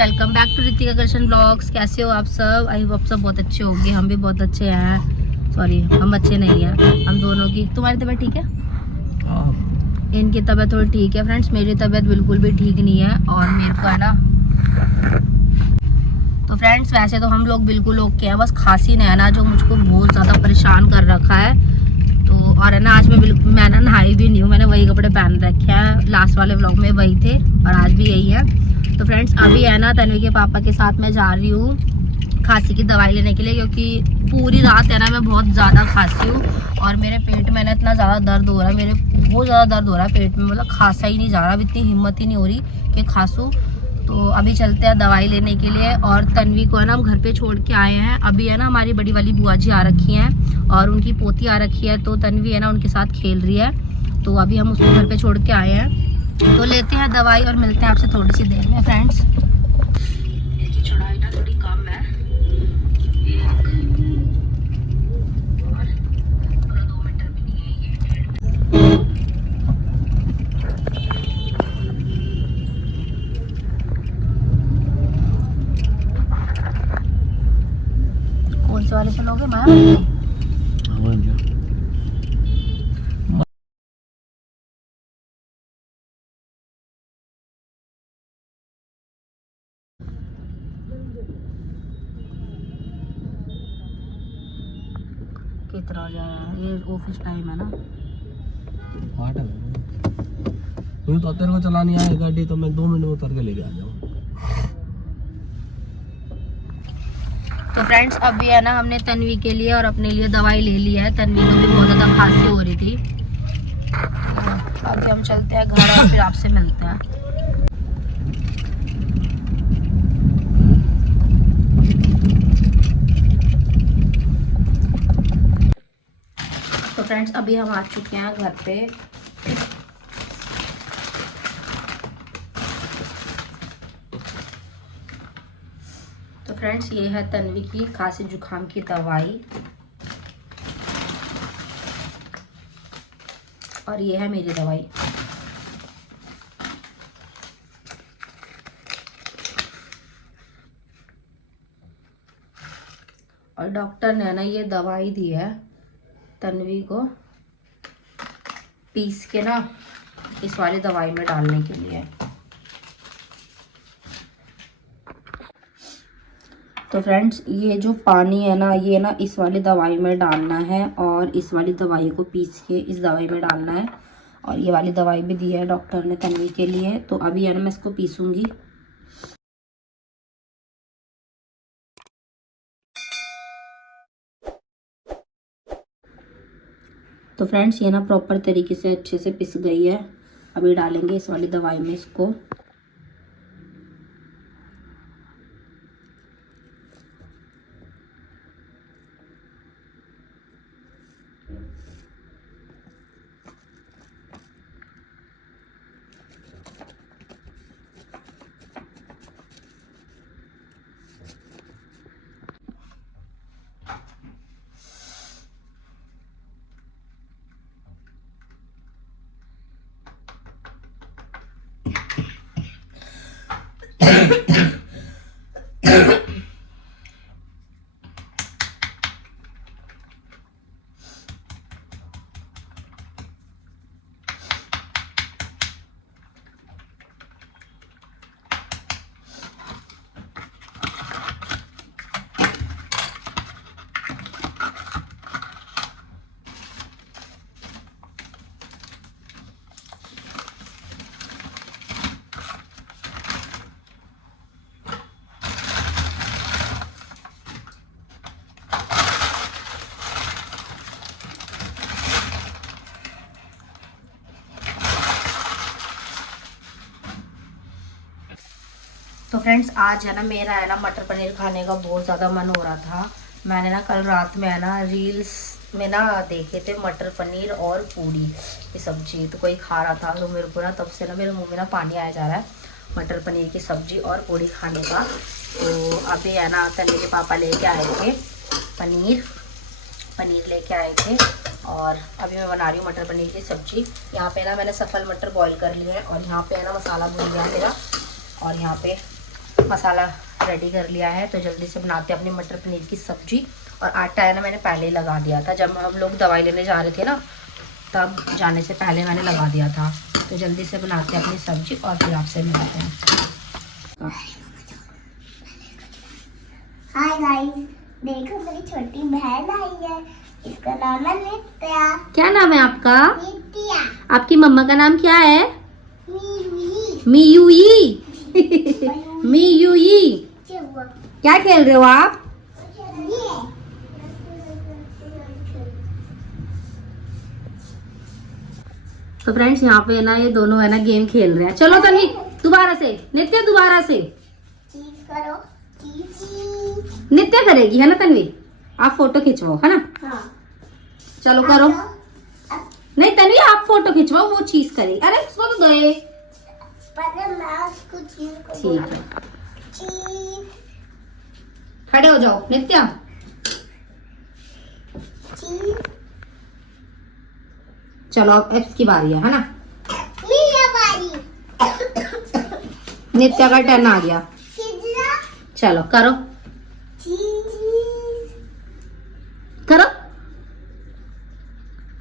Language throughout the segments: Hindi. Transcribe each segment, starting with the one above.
Welcome back to Ritika Krishna blogs. कैसे हो आप सब? आई होप आप सब बहुत अच्छे होंगे। हम भी बहुत अच्छे हैं। सॉरी, हम अच्छे नहीं हैं। हम दोनों की, तुम्हारी तबीयत ठीक है? इनकी तबीयत थोड़ी ठीक है फ्रेंड्स। मेरी तबीयत बिल्कुल भी ठीक नहीं है और मेरे को है ना, तो फ्रेंड्स वैसे तो हम लोग बिल्कुल ओके हैं, बस खांसी ने है ना जो मुझको बहुत ज़्यादा परेशान कर रखा है। तो और है ना, आज मैं ना नहाई भी नहीं हूँ। मैंने वही कपड़े पहन रखे हैं, लास्ट वाले व्लॉग में वही थे और आज भी यही है। तो फ्रेंड्स अभी है ना तन्वी के पापा के साथ मैं जा रही हूँ खांसी की दवाई लेने के लिए, क्योंकि पूरी रात है ना मैं बहुत ज़्यादा खांसी हूँ और मेरे पेट में ना इतना ज़्यादा दर्द हो रहा है, मेरे बहुत ज़्यादा दर्द हो रहा है पेट में, मतलब खांसा ही नहीं जा रहा। अब इतनी हिम्मत ही नहीं हो रही कि खांसूँ। तो अभी चलते हैं दवाई लेने के लिए। और तन्वी को है ना हम घर पे छोड़ के आए हैं। अभी है ना हमारी बड़ी वाली बुआ जी आ रखी हैं और उनकी पोती आ रखी है, तो तन्वी है ना उनके साथ खेल रही है। तो अभी हम उसको घर पे छोड़ के आए हैं। तो लेते हैं दवाई और मिलते हैं आपसे थोड़ी सी देर में फ्रेंड्स। इसकी चढ़ाई ना थोड़ी कम है, और 2 मीटर भी नहीं है ये। कौन से वाले चलोगे? मैं कितना जाए, ये ऑफिस टाइम है ना। तो तेरे को चलानी आए गाड़ी तो मैं 2 मिनट में उतर के लेके आ जाऊँ। तो फ्रेंड्स अभी है ना हमने तन्वी के लिए और अपने लिए दवाई ले ली है। तन्वी को भी बहुत ज़्यादा खांसी हो रही थी। अभी हम चलते हैं घर और फिर आपसे मिलते हैं। तो फ्रेंड्स अभी हम आ चुके हैं घर पे। तो फ्रेंड्स ये है तन्वी की खांसी जुकाम की दवाई और ये है मेरी दवाई। और डॉक्टर ने ना ये दवाई दी है तन्वी को पीस के ना इस वाली दवाई में डालने के लिए। तो फ्रेंड्स ये जो पानी है ना, ये ना इस वाली दवाई में डालना है और इस वाली दवाई को पीस के इस दवाई में डालना है। और ये वाली दवाई भी दी है डॉक्टर ने तन्वी के लिए। तो अभी है ना मैं इसको पीसूंगी। तो फ्रेंड्स ये ना प्रॉपर तरीके से अच्छे से पिस गई है। अभी डालेंगे इस वाली दवाई में इसको। तो फ्रेंड्स आज है ना मेरा है ना मटर पनीर खाने का बहुत ज़्यादा मन हो रहा था। मैंने ना कल रात में है ना रील्स में ना देखे थे मटर पनीर और पूरी की सब्जी, तो कोई खा रहा था तो मेरे को ना तब से ना मेरे मुंह में ना पानी आया जा रहा है मटर पनीर की सब्जी और पूरी खाने का। तो अभी है ना तन्वी के पापा लेके आए थे पनीर लेके आए थे और अभी मैं बना रही हूँ मटर पनीर की सब्जी। यहाँ पे ना मैंने सफल मटर बॉईल कर लिए हैं और यहाँ पे है ना मसाला भून गया मेरा। और यहाँ पे मसाला रेडी कर लिया है, तो जल्दी से बनाते हैं अपनी मटर पनीर की सब्जी। और आटा है ना मैंने पहले ही लगा दिया था, जब हम लोग दवाई लेने जा रहे थे ना, तब जाने से पहले मैंने लगा दिया था। तो जल्दी से बनाते हैं अपनी सब्जी और फिर आपसे मिलते हैं। हाय गाइस, देखो मेरी छोटी बहन आई है, इसका नाम है नित्या। क्या नाम है आपका? नित्या। आपकी मम्मा का नाम क्या है? मियुई। मियुई। मियुई। क्या हुआ? क्या खेल रहे हो आप? तो फ्रेंड्स यहाँ पे ना ये दोनों है ना गेम खेल रहे हैं। चलो तन्वी दोबारा से, नित्य दोबारा से। चीज करो, चीज। नित्य करेगी है ना तन्वी? आप फोटो खिंचवाओ है ना? हाँ। चलो करो। नहीं तन्वी आप फोटो खिंचवाओ, वो चीज करेगी। अरे उसको तो गए। पहले मैं उसको चीज को ठीक है, चीज, खड़े हो जाओ नित्या। चीज। चलो अब इसकी बारी है ना? मेरी बारी। नित्या का टर्न आ गया। खिचड़ा। चलो करो चीज। करो।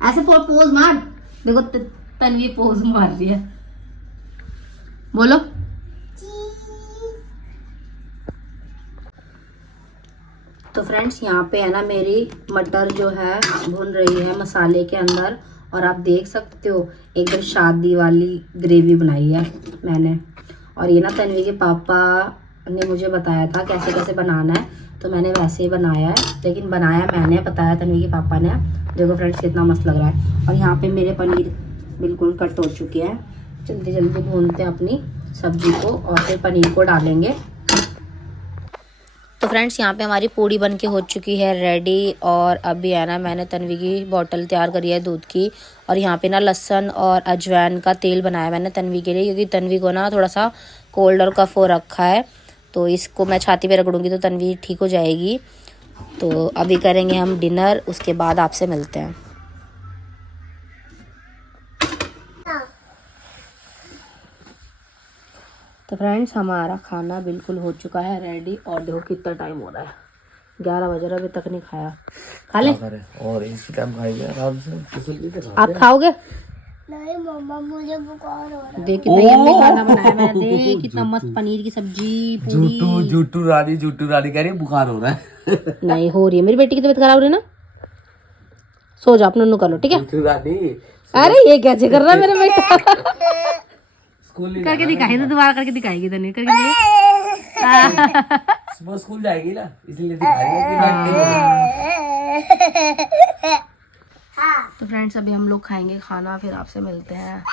ऐसे पोज मार। देखो तन्वी पोज मार रही है। बोलो। तो फ्रेंड्स यहाँ पे है ना मेरी मटर जो है भुन रही है मसाले के अंदर, और आप देख सकते हो एकदम शादी वाली ग्रेवी बनाई है मैंने। और ये ना तन्वी के पापा ने मुझे बताया था कैसे कैसे बनाना है, तो मैंने वैसे ही बनाया है, लेकिन बनाया मैंने, बताया तन्वी के पापा ने। देखो फ्रेंड्स कितना मस्त लग रहा है। और यहाँ पे मेरे पनीर बिल्कुल कट हो चुके हैं। जल्दी जल्दी भूनते हैं अपनी सब्जी को और फिर पनीर को डालेंगे। तो फ्रेंड्स यहाँ पे हमारी पूड़ी बन के हो चुकी है रेडी। और अभी है ना मैंने तन्वी की बोतल तैयार करी है दूध की, और यहाँ पे ना लहसुन और अजवाइन का तेल बनाया मैंने तन्वी के लिए, क्योंकि तन्वी को ना थोड़ा सा कोल्ड और कफ हो रखा है, तो इसको मैं छाती पे रगड़ूंगी तो तन्वी ठीक हो जाएगी। तो अभी करेंगे हम डिनर, उसके बाद आपसे मिलते हैं। तो फ्रेंड्स हमारा खाना बिल्कुल हो चुका है रेडी, और देखो कितना टाइम हो रहा है, 11 बज रहा है, अभी तक नहीं खाया। खा ले और इसी टाइम खाएंगे आराम से। आप खाओगे? नहीं मम्मा, मुझे बुखार हो रहा है। देख कितना यम्मी खाना बनाया मैंने, देख कितना मस्त पनीर की सब्जी पूरी। जूटू रानी कह रही है बुखार हो रहा है। नहीं हो रही है, मेरी बेटी की तबीयत खराब हो रही है ना। सो जा, अपना कर लो ठीक है। जूटू रानी अरे ये कैसे कर रहा है मेरा बेटा? स्कूल करके दिखाई तो दोबारा करके दिखाएगी, तो नहीं करके दिखाई। सुबह स्कूल जाएगी ना, इसलिए दिखाई। तो फ्रेंड्स अभी हम लोग खाएंगे खाना, फिर आपसे मिलते हैं।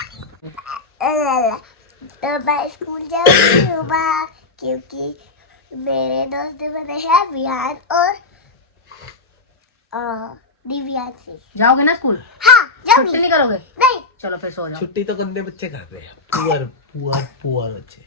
तो मैं स्कूल जाऊंगी सुबह, क्योंकि मेरे दोस्त बने हैं विहान और दिव्यांशी। जाओगे ना स्कूल? हाँ छुट्टी जाऊंगी। नहीं करोगे? नहीं। चलो फिर सो जाओ। छुट्टी तो गंदे बच्चे कर रहे हैं, पुअर बच्चे।